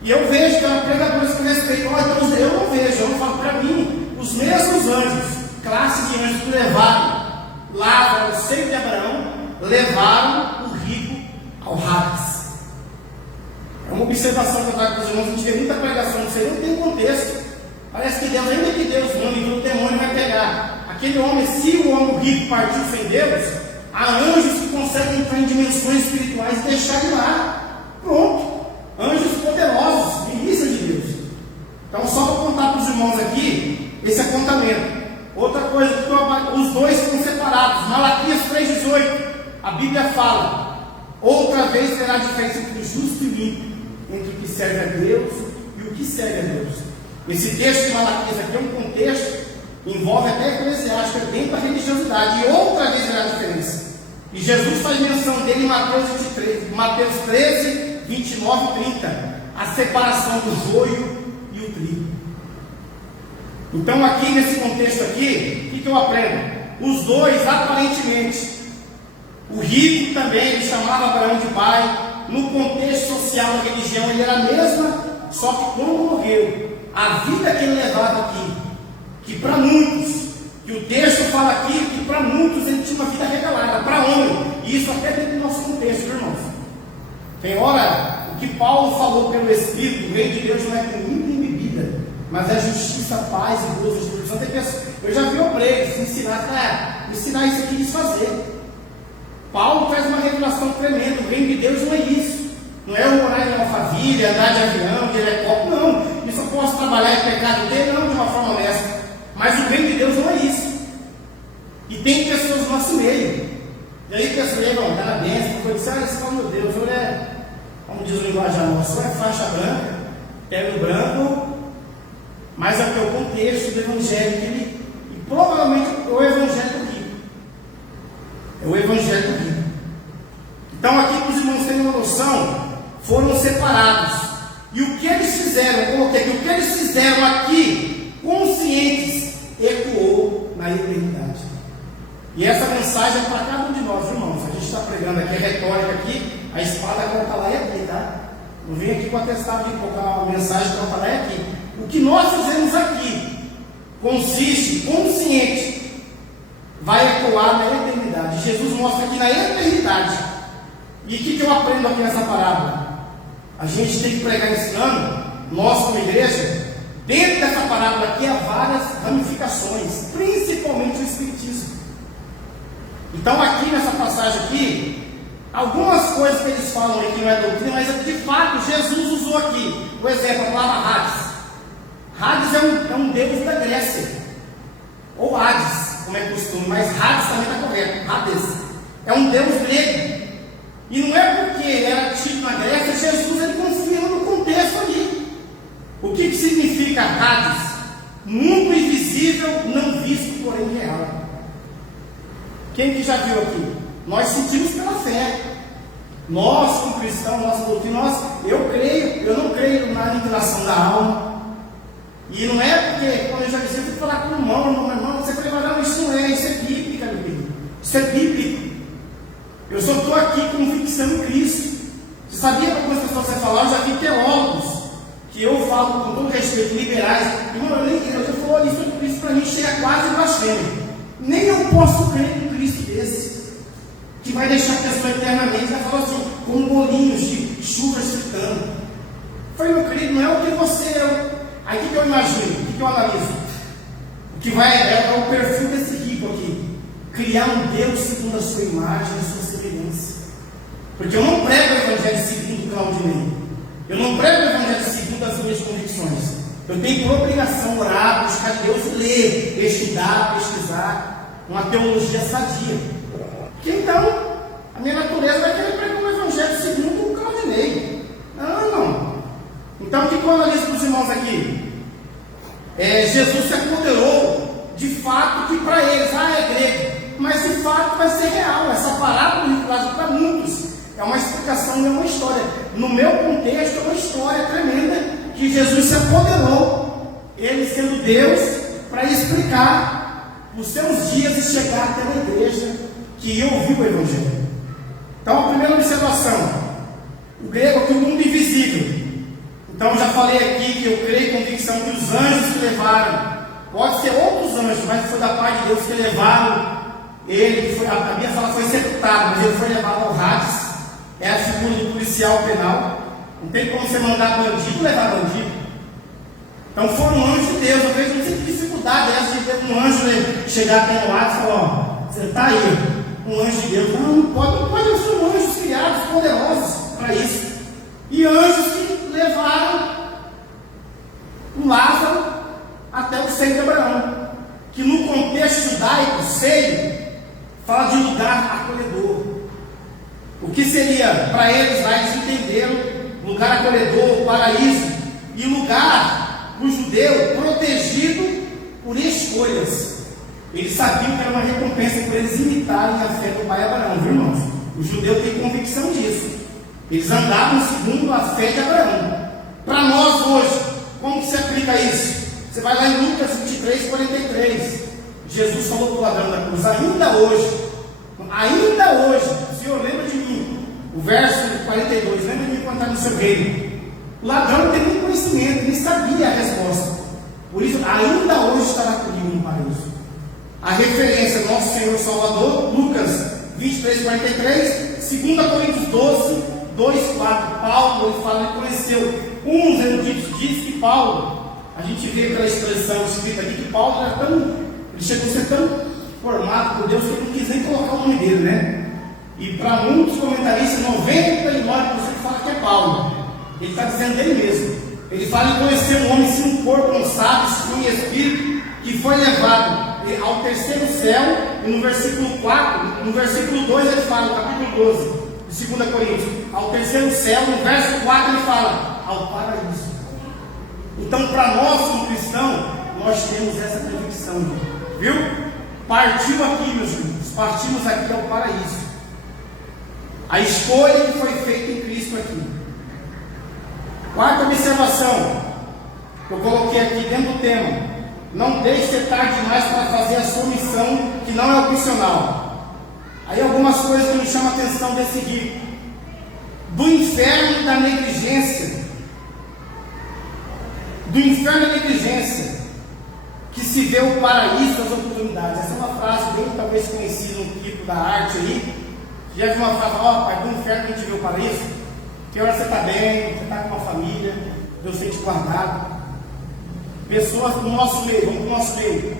E eu vejo que há pregadores que respeitam, então eu não vejo, eu não falo para mim, os mesmos anjos, classe de anjos que levaram Lázaro ao seio de Abraão, levaram o rico ao Hades. É uma observação que eu trago para os irmãos. A gente vê muita pregação disso aí, não tem contexto. Parece que Deus, ainda que Deus manda, e o demônio vai pegar aquele homem. Se o homem rico partiu sem Deus, há anjos que conseguem entrar em dimensões espirituais e deixar de lá. Pronto. Anjos poderosos, milícias de Deus. Então, só para contar para os irmãos aqui, esse apontamento. Outra coisa, os dois foram separados. Malaquias 3,18, a Bíblia fala: outra vez terá diferença entre o justo e o ímpio, entre o que serve a Deus e o que serve a Deus. Esse texto de Malaquias aqui é um contexto, envolve até eclesiástico, é dentro da religiosidade. E outra vez terá diferença. E Jesus faz menção dele em Mateus 13, 29 e 30, a separação do joio e o trigo. Então aqui nesse contexto aqui, o que eu aprendo? Os dois, aparentemente, o rico também, ele chamava Abraão de pai. No contexto social da religião ele era a mesma, só que quando morreu, a vida que ele levava aqui, que para muitos, que o texto fala aqui, que para muitos ele tinha uma vida regalada, para homem, e isso até dentro do nosso contexto, irmãos. Tem hora, o que Paulo falou pelo Espírito, o reino de Deus não é comida nem bebida, mas é justiça, paz e gozo do Espírito Santo. Eu já vi obreiros ensinar isso aqui e desfazer. Paulo traz uma revelação tremenda. O reino de Deus não é isso. Não é morar em alfaville, andar de avião, de helicóptero, não. Isso eu posso trabalhar em pecado dele, não de uma forma honesta. Mas o reino de Deus não é isso. E tem pessoas no nosso meio. E aí pessoas vão dar na bênção, porque você fala, meu Deus, o senhor é, como diz o linguajar nosso, o senhor é faixa branca, pele branco, mas é o contexto do evangelho que ele, e provavelmente o evangelho do rico. É o evangelho do rico. Então aqui para os irmãos terem uma noção, foram separados. E o que eles fizeram, eu coloquei aqui, o que eles fizeram aqui, conscientes, ecoou na eternidade. E essa mensagem é para cada um de nós, irmãos. A gente está pregando aqui, a retórica aqui, a espada corta lá e aqui, tá? Não vem aqui com atestado de colocar uma mensagem corta lá e aqui. O que nós fizemos aqui consiste, consciente, vai ecoar na eternidade. Jesus mostra aqui na eternidade. E o que eu aprendo aqui nessa parábola? A gente tem que pregar esse ano, nós como igreja, dentro dessa parábola aqui há várias ramificações, principalmente o Espiritismo. Então aqui nessa passagem aqui, algumas coisas que eles falam aí que não é doutrina, mas de fato Jesus usou aqui. Por exemplo, a palavra Hades. Hades é um deus da Grécia, ou Hades, como é costume, mas Hades também está correto. Hades é um deus grego. E não é porque era tido na Grécia, Jesus ele confirma no contexto ali. O que significa Hades? Mundo invisível, não visto, porém real. Quem que já viu aqui? Nós sentimos pela fé. Nós, como cristãos, nossa doutrina, eu não creio na aniquilação da alma. E não é porque, quando eu já disse, eu tenho que falar com o irmão, você vai falar, não, isso não é, isso é bíblica, meu querido. Isso é bíblico. Eu só estou aqui convicção em Cristo. Você sabia que algumas pessoas você falar? Eu já vi teólogos que eu falo com todo respeito, liberais. Irmão, eu já falo isso para mim chega quase blasfêmia. Nem eu posso crer em Cristo desse, que vai deixar a pessoa eternamente. Vai falar assim, com bolinhos de chuvas fritando. Eu falei, meu querido, não é o que você é. Aí o que eu imagino? O que eu analiso? O que vai é o perfil desse rico aqui. Criar um Deus segundo a sua imagem e a sua semelhança. Porque eu não prego o Evangelho segundo o Claudinei. Eu não prego o Evangelho segundo as minhas convicções. Eu tenho por obrigação orar, buscar Deus, ler, estudar, pesquisar uma teologia sadia. Porque então, a minha natureza vai querer pregar o Evangelho segundo o Claudinei. Não. Então, o que eu analiso para os irmãos aqui? Jesus se apoderou de fato que para eles, é grego. Mas de fato vai ser real. Essa parábola do rico para muitos é uma explicação de uma história. No meu contexto, é uma história tremenda que Jesus se apoderou, ele sendo Deus, para explicar os seus dias e chegar até a igreja que ia ouvir o Evangelho. Então, a primeira observação: o grego aqui, o mundo invisível. Então, eu já falei aqui que eu creio com convicção que os anjos que levaram, pode ser outros anjos, mas foi da parte de Deus que levaram. Ele foi, a Bíblia fala que foi executado, mas ele foi levado ao Hades. É a figura do policial penal. Não tem como você mandar bandido levar bandido. Então foram anjos de Deus. Eu vejo não sei que dificuldade é essa de ter um anjo chegar até no Hades e falar: você está aí, um anjo de Deus. Não pode, são anjos criados, poderosos para isso. E anjos que levaram o Lázaro até o seio de Abraão, que no contexto judaico, seio fala de lugar acolhedor. O que seria para eles lá, eles entenderam lugar acolhedor, paraíso, e lugar para o judeu protegido por escolhas. Eles sabiam que era uma recompensa por eles imitarem a fé do pai Abraão, viu, irmãos? O judeu tem convicção disso. Eles andavam segundo a fé de Abraão. Para nós hoje, como que se aplica isso? Você vai lá em Lucas 23, 43. Jesus falou para o ladrão da cruz: ainda hoje, o Senhor lembra de mim. O verso 42, lembra de mim quando está no seu reino. O ladrão não tem nem conhecimento, nem sabia a resposta. Por isso, ainda hoje estará comigo no paraíso. A referência do nosso Senhor Salvador, Lucas 23, 43, 2 Coríntios 12, 2, 4. Paulo, ele fala, ele conheceu. Uns eruditos dizem que Paulo, a gente vê pela expressão escrita aqui, que Paulo era ele chegou a ser tão formado por Deus que ele não quis nem colocar o nome dele, né? E para muitos comentaristas, 99% fala que é Paulo. Ele está dizendo dele mesmo. Ele fala em conhecer um homem sem um corpo, não sabe, sem um espírito, que foi levado ao terceiro céu. E no versículo 4, no versículo 2 ele fala, no capítulo 12 de 2 Coríntios, ao terceiro céu. No verso 4 ele fala, ao paraíso. Então, para nós como cristãos, nós temos essa convicção, viu? Partiu aqui, meus irmãos, partimos aqui ao paraíso. A escolha que foi feita em Cristo aqui. Quarta observação, que eu coloquei aqui dentro do tema: não deixe ser tarde demais para fazer a sua missão, que não é opcional. Aí algumas coisas que nos chamam a atenção desse rico: do inferno da negligência, que se vê o paraíso das oportunidades. Essa é uma frase bem talvez conhecida no tipo da arte aí. Já vi uma frase: pai, do inferno a gente vê o paraíso. Que hora você está bem, você está com uma família, Deus tem te guardado. Pessoas do nosso meio, vamos para o nosso meio.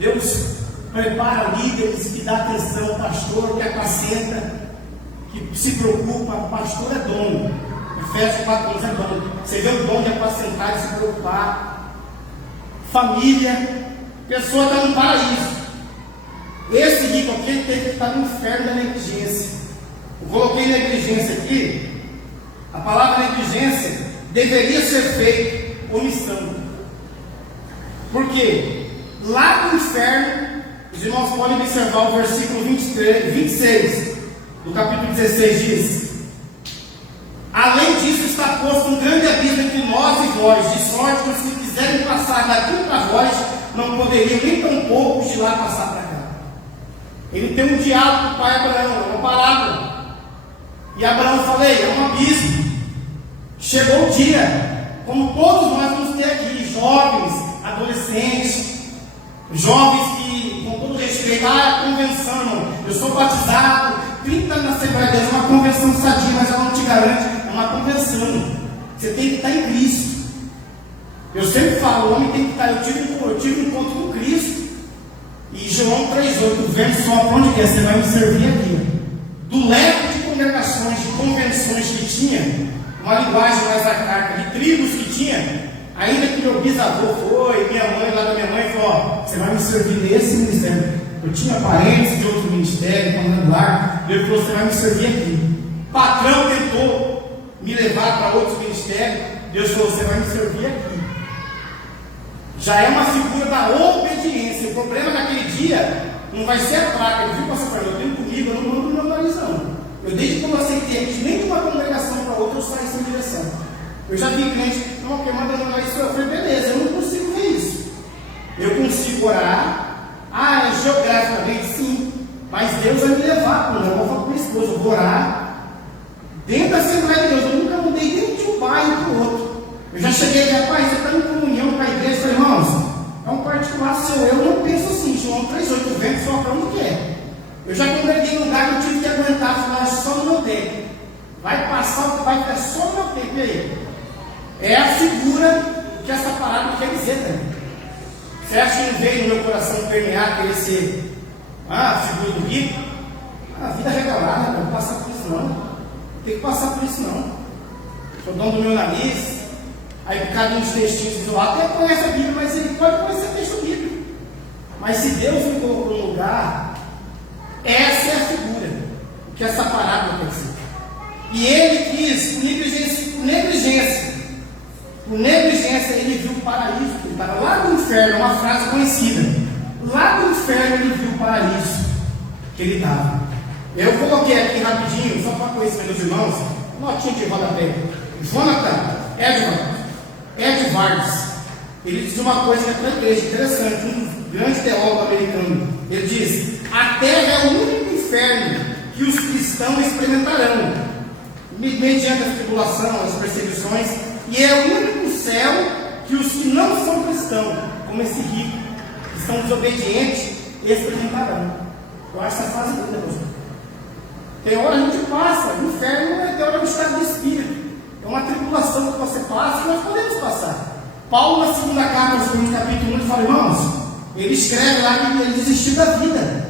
Deus prepara líderes que dá atenção, pastor que apacenta, que se preocupa. Pastor é dono. Efésios 4 é dono. Você vê o dom de apacentar e se preocupar. Família, pessoa está no paraíso. Esse rico aqui ele tem que estar no inferno da negligência. Eu coloquei negligência aqui. A palavra negligência deveria ser feita omissão. Por quê? Lá no inferno, os irmãos podem observar o versículo 26 do capítulo 16 diz: além disso está posto um grande abismo entre nós e vós, de sorte que se quiserem passar daqui para vós, não poderiam nem tão pouco de lá passar para cá. Ele tem um diálogo com o pai Abraão, é uma parábola. E Abraão falei, é um abismo. Chegou o dia, como todos nós vamos ter aqui, jovens, adolescentes, jovens que, com todo respeito, convenção, eu sou batizado, 30 anos na Assembleia de Deus, é uma convenção sadia, mas ela não te garante, é uma convenção. Você tem que estar em Cristo. Eu sempre falo, o homem tem que estar, eu tive um encontro com Cristo. E João 3,8, vendo só para onde quer, você vai me servir aqui. Do leque de congregações, de convenções que tinha, uma linguagem mais arcaica, de tribos que tinha, ainda que meu bisavô foi, minha mãe lá da minha mãe falou, ó, você vai me servir nesse ministério. Eu tinha parentes de outro ministério, mandando lá, ele falou, você vai me servir aqui. Patrão tentou me levar para outros ministérios, Deus falou, você vai me servir aqui. Já é uma figura da obediência. O problema naquele dia não vai ser a placa. Ele viu pastor Fernando, eu tenho comigo, eu não mando meu nariz não. Eu desde quando eu aceitei aqui, nem de uma congregação para outra eu saí sem direção. Eu já vi cliente, não, quem manda meu nariz eu falei, beleza, eu não consigo ver isso. Eu consigo orar, geograficamente sim, mas Deus vai me levar, quando eu vou falar com minha esposa, eu vou orar dentro da Assembleia de Deus. Eu nunca mudei nem de um bairro para o outro. Eu já cheguei, rapaz, você está em comunhão com a igreja, falei, irmãos, é um particular seu, eu não penso assim, João 3,8, vento só para onde quer. Eu já congreguei em lugar que eu tive que aguentar, falar só no meu tempo. Vai passar o que vai ficar só no meu tempo, e aí? É a figura que essa palavra quer dizer também. Você acha que não veio no meu coração permear, querer ser a figura do rico? A vida regalada, não vou passar por isso não. Não tem que passar por isso não. Sou dono do meu nariz. Aí cada um dos textinhos diz, até conhece a Bíblia, mas ele pode conhecer o texto bíblico. Mas se Deus me colocou no lugar, essa é a figura que essa parábola quer dizer. E ele quis, por negligência, ele viu o paraíso. Ele estava lá no inferno, uma frase conhecida. Lá no inferno ele viu o paraíso que ele estava. Eu coloquei aqui rapidinho, só para conhecer meus irmãos, notinha de rodapé. Jonathan Edwards, ele diz uma coisa que é interessante, um grande teólogo americano. Ele diz: a terra é o único inferno que os cristãos experimentarão, mediante a tribulação, as perseguições, e é o único céu que os que não são cristãos, como esse rico, que são desobedientes, experimentarão. Eu acho essa frase linda, pastor. Tem hora a gente passa, o inferno é hora do estado de espírito. É uma tribulação que você passa e nós podemos passar. Paulo, na segunda carta aos Coríntios, capítulo 1, ele fala, irmãos, ele escreve lá que ele desistiu da vida.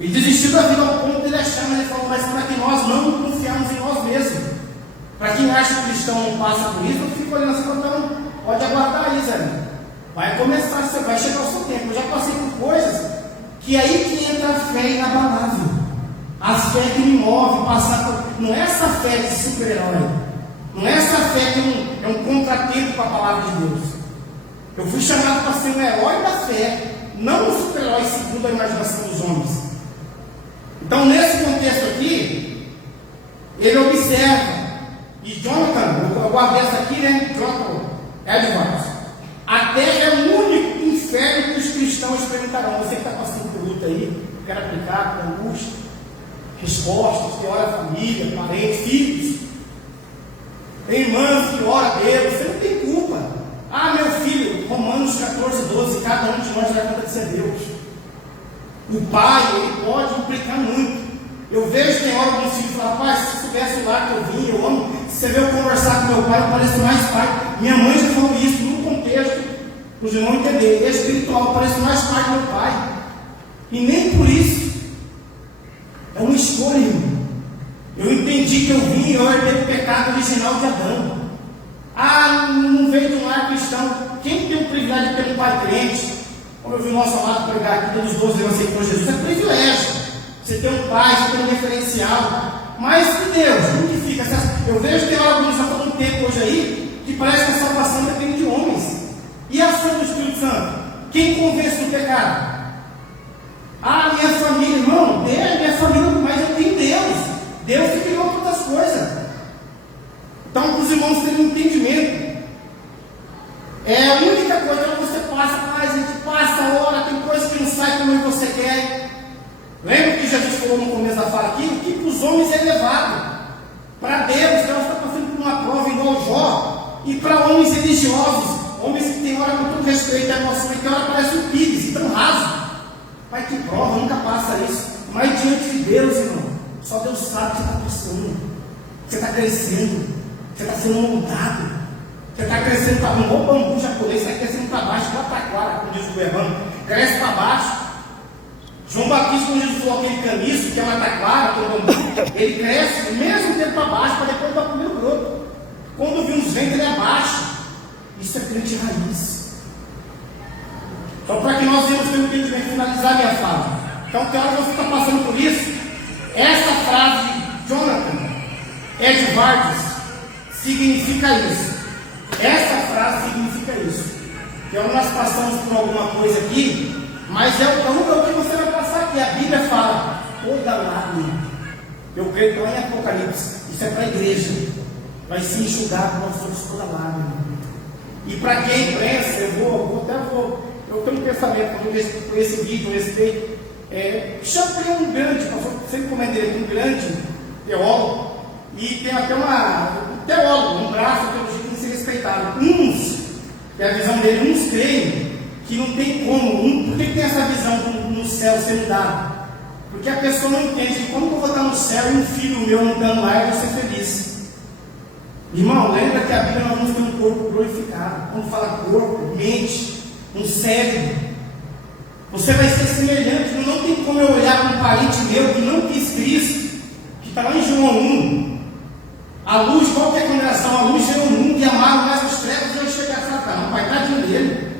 Ele desistiu da vida ao ponto de ele achar, ele falou, mas para que nós não confiarmos em nós mesmos. Para quem acha que o cristão não passa por isso, eu fico olhando assim, então, pode aguardar aí, Zé. Vai começar, vai chegar o seu tempo. Eu já passei por coisas que aí que entra a fé inabalável. A fé que me move, passar por... Não é essa fé de super-herói. Não é essa fé que é um contratempo com a palavra de Deus. Eu fui chamado para ser um herói da fé, não um super-herói segundo a imaginação dos homens. Então, nesse contexto aqui, ele observa, e Jonathan, eu guardei essa aqui, né? Jonathan Edwards, a terra é o único inferno que os cristãos experimentarão. Você que está passando por luta aí, quer aplicar com angústia, respostas, que ora a família, parentes, filhos. Tem irmãs que ora a Deus, você não tem culpa. Ah, meu filho, Romanos 14, 12, cada um de nós vai conta de ser Deus. O pai, ele pode implicar muito. Eu vejo que tem hora alguns filhos falam, pai, se você soubesse lá que eu vim, eu amo. Se você veio conversar com meu pai, eu pareço mais pai. Minha mãe já falou isso num contexto, para os irmãos entenderem, espiritual, eu pareço mais pai que meu pai. E nem por isso. É uma escolha, irmão. Eu entendi que eu vim e eu herdei o pecado original de Adão. Ah, não veio de um lar cristão. Quem tem o privilégio de ter um pai crente? Como eu vi o nosso amado pregar aqui, todos os 12 anos aceitou Jesus, é privilégio. Você tem um pai, você tem um referencial. Mas que Deus, como que fica? Eu vejo que tem alguns já falando um tempo hoje aí, que parece que a salvação depende de homens. E a ação do Espírito Santo? Quem convence do pecado? Ah, minha família, irmão, minha família, mas eu tenho Deus. Deus que criou todas as coisas. Então, para os irmãos terem um entendimento, é a única coisa que você passa, a gente passa a hora, tem coisa que não sai como você quer. Lembra que Jesus falou no começo da fala aqui? O que para os homens é elevado, para Deus, Deus está passando por uma prova igual Jó, e para homens religiosos, homens que têm hora com todo respeito à emoção, e tem hora parece um pires, tão raso. Pai, que prova, nunca passa isso. Mas diante de Deus, irmão, só Deus sabe que você está passando, você está crescendo, você está sendo moldado, você está crescendo para um bom bambu japonês, você está crescendo para baixo, lá para quara, como diz o governo, cresce para baixo. João Batista, quando Jesus falou aquele caniço, que é uma taquara, que é um bambu, ele cresce o mesmo tempo para baixo, para depois dar o primeiro broto. Quando vir uns ventos, ele abaixa. Isso é crente raiz. Então, para que nós venhamos ter um entendimento, finalizar minha fala. Então, tem hora que você está passando por isso. Essa frase de Jonathan Edwards significa isso. Essa frase significa isso. Então, nós passamos por alguma coisa aqui, mas é o que você vai passar aqui. A Bíblia fala, toda lágrima. Eu creio que lá em Apocalipse, isso é para a igreja, vai se enxugar com nós todos toda lágrima. E para quem pensa, eu tenho um pensamento, quando eu com esse vídeo, eu respeito, Chaplin um grande, sempre comentei aqui, um grande teólogo, e tem até um teólogo, um braço de teologia que tem que ser respeitado. Uns, que é a visão dele, uns creem que não tem como, por que tem essa visão no céu sendo dado? Porque a pessoa não entende que como eu vou estar no céu e um filho meu não estando lá, eu vou ser feliz. Irmão, lembra que a Bíblia nós vamos ter um corpo glorificado. Quando fala corpo, mente, um cérebro, você vai ser semelhante. Não tem como eu olhar para um parente meu que não quis Cristo, que está lá em João 1. A luz, qual que é a condenação? A luz gerou o mundo e amaram mais os trevos e eu cheguei a Satanás. Não vai estar dele.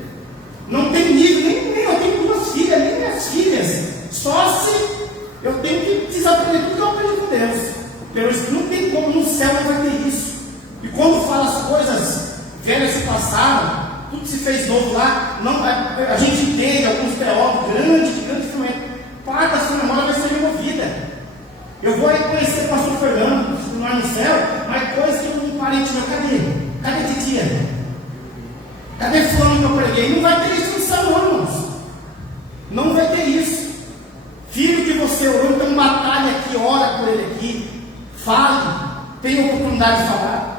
Não tem nível, nem eu tenho duas filhas, nem minhas filhas. Só se eu tenho que desaprender tudo que eu aprendi com Deus. Pelo Espírito, não tem como, no céu não vai ter isso. E quando fala as coisas velhas se passaram, tudo se fez novo lá, não, a gente entende, alguns teólogos, grande instrumento, parte da sua memória vai ser removida. Eu vou conhecer o pastor Fernando, lá no céu, mas coisa que um parente meu, cadê titia? Cadê fulano que eu preguei? Não vai ter extinção, não, irmãos. Não vai ter isso. Filho que você orou, tem uma batalha aqui, ora por ele aqui, fale, tenha oportunidade de falar.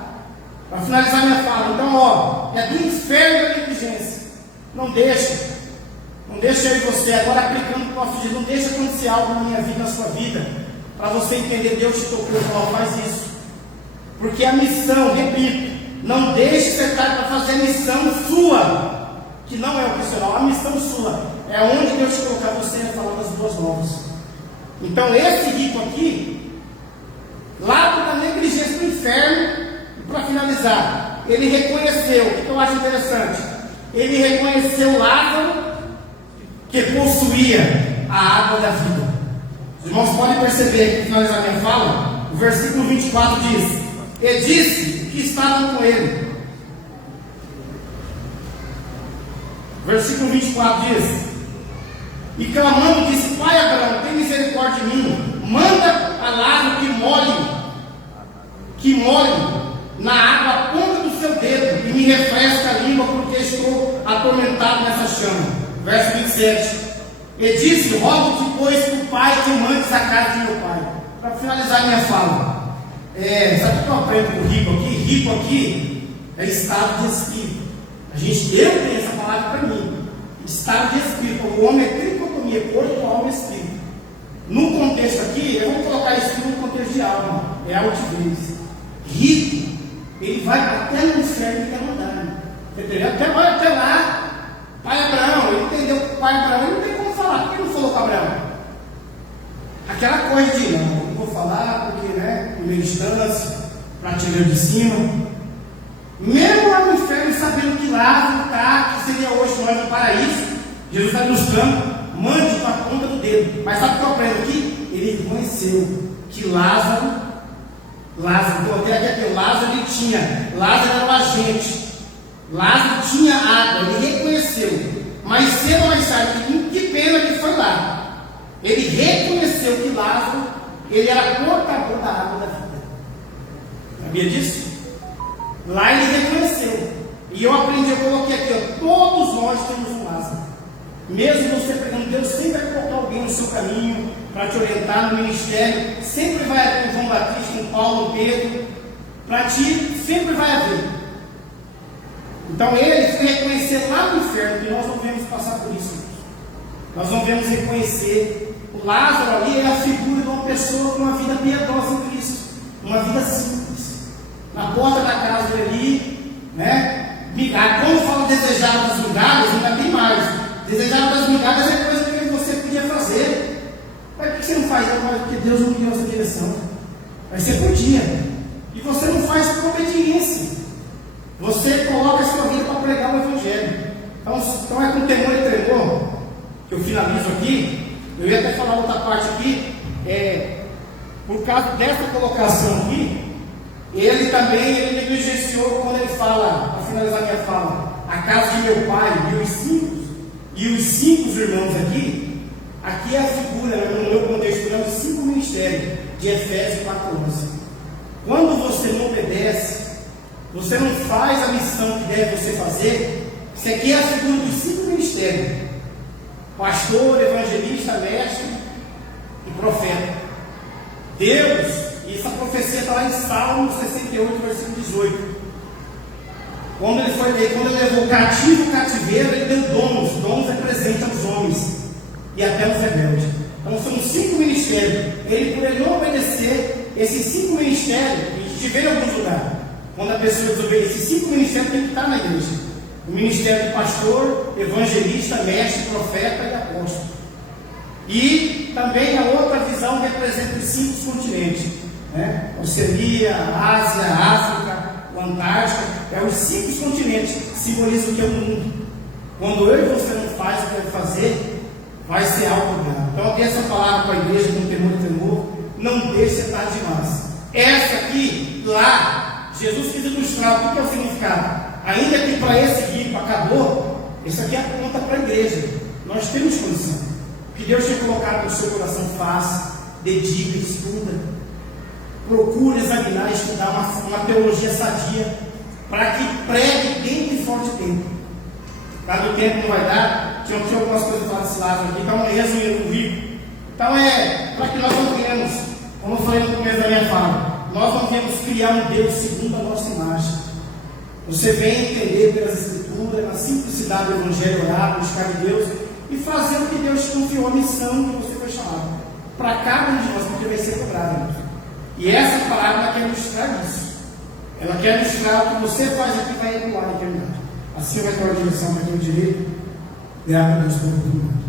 Para finalizar minha fala, então, é do inferno da negligência. Não deixa eu e você, agora aplicando o nosso dia, não deixa acontecer algo na minha vida, na sua vida, para você entender, Deus te tocou, faz isso. Porque a missão, repito, não deixe ser tarde para fazer a missão sua, que não é opcional, a missão sua, é onde Deus te colocar você a falar das boas novas. Então, esse rico aqui, lá da negligência do inferno. Para finalizar, ele reconheceu, o que eu acho interessante, ele reconheceu Lázaro, que possuía a água da vida. Os irmãos podem perceber que, finalizar minha fala, o versículo 24 diz, e disse que estavam com ele. Versículo 24 diz, e clamando disse, Pai Abraão, tem misericórdia de mim, manda a Lázaro que molhe na água a ponta do seu dedo e me refresca a língua, porque estou atormentado nessa chama. Verso 27. E disse, rogo-te, pois, que o Pai te mandes a casa de meu pai. Para finalizar minha fala, sabe o que eu aprendo com rico aqui? Rico aqui é estado de espírito. Eu tenho essa palavra para mim. Estado de espírito. O homem é tricotomia, corpo, alma e espírito. No contexto aqui, eu vou colocar espírito no contexto de alma. É altivez. Rico, ele vai até no inferno e quer mandar. Entendeu? Até lá. Pai Abraão, ele entendeu que o pai Abraão, ele não tem como falar. Por que ele não falou com Abraão? Aquela coisa de, não vou falar porque, primeira instância, prateleiro de cima. Mesmo lá no inferno, sabendo que Lázaro está, que seria hoje nós no paraíso, Jesus está ilustrando, mande com a ponta do dedo. Mas sabe o que eu aprendo aqui? Ele reconheceu que Lázaro, Lázaro era o agente, Lázaro tinha água, ele reconheceu, mas cedo ou mais tarde, que pena que foi lá, ele reconheceu que Lázaro, ele era portador da água da vida. Sabia disso? Lá ele reconheceu, e eu aprendi, eu coloquei aqui, todos nós temos um Lázaro. Mesmo você pregando, Deus sempre vai colocar alguém no seu caminho para te orientar no ministério. Sempre vai haver um João Batista, um Paulo, um Pedro. Para ti, sempre vai haver. Então ele foi reconhecer lá no inferno, que nós não vamos passar por isso. Nós não vamos reconhecer. O Lázaro ali é a figura de uma pessoa com uma vida piedosa em Cristo, uma vida simples. Na porta da casa dele ali, né? Quando fala desejar das migalhas, ainda tem mais. Desejar das migalhas é coisa que você podia fazer. Mas por que você não faz? Porque Deus não me deu essa direção. Mas você podia. E você não faz por obediência. Você coloca a sua vida para pregar o Evangelho. Então é com temor e tremor que eu finalizo aqui. Eu ia até falar outra parte aqui. Por causa dessa colocação aqui, ele negligenciou quando ele fala, para finalizar minha fala, a casa de meu pai e os cinco irmãos aqui é a figura, no meu contexto, dos 5 ministérios de Efésios 4:11. Quando você não obedece, você não faz a missão que deve você fazer, isso aqui é a figura dos 5 ministérios: pastor, evangelista, mestre e profeta. Deus, e essa profecia está lá em Salmo 68, versículo 18. Quando ele levou cativo o cativeiro, ele deu dons. Dons é presente aos homens e até aos rebeldes. Então são 5 ministérios. Ele, por ele não obedecer, esses 5 ministérios, a gente vê em alguns lugares, quando a pessoa desobedece, esses 5 ministérios tem que estar na igreja: o ministério de pastor, evangelista, mestre, profeta e apóstolo. E também a outra visão representa os 5 continentes, né? Oceania, Ásia, África, o Antártica, os 5 continentes, simbolizam o que é o mundo. Quando eu e você não faz o que deve fazer, vai ser algo grave. Então eu tenho essa palavra para a igreja com temor e tremor: não deixe ser tarde demais. Essa aqui, lá, Jesus quis ilustrar o que é o significado. Ainda que para esse rico acabou, isso aqui aponta para a igreja. Nós temos condição. O que Deus tem colocado no seu coração, faça, dedica, estuda. Procure examinar, estudar uma teologia sadia, para que pregue dentro e fora de tempo. Cada tempo não vai dar. Tinha algumas coisas para esse lado aqui, então resumindo o rico. Então para que nós não criamos, como eu falei no começo da minha fala, nós não viemos criar um Deus segundo a nossa imagem. Você vem entender pelas Escrituras, na simplicidade do Evangelho, orar, buscar em Deus e fazer o que Deus te confiou, a missão que você foi chamado. Para cada um de nós, porque vai ser cobrado, irmãos. E essa palavra quer ilustrar isso. Ela quer ilustrar o que você faz aqui vai ecoar na eternidade. Assim vai ter uma direção para quem direito. Graças a Deus pela oportunidade.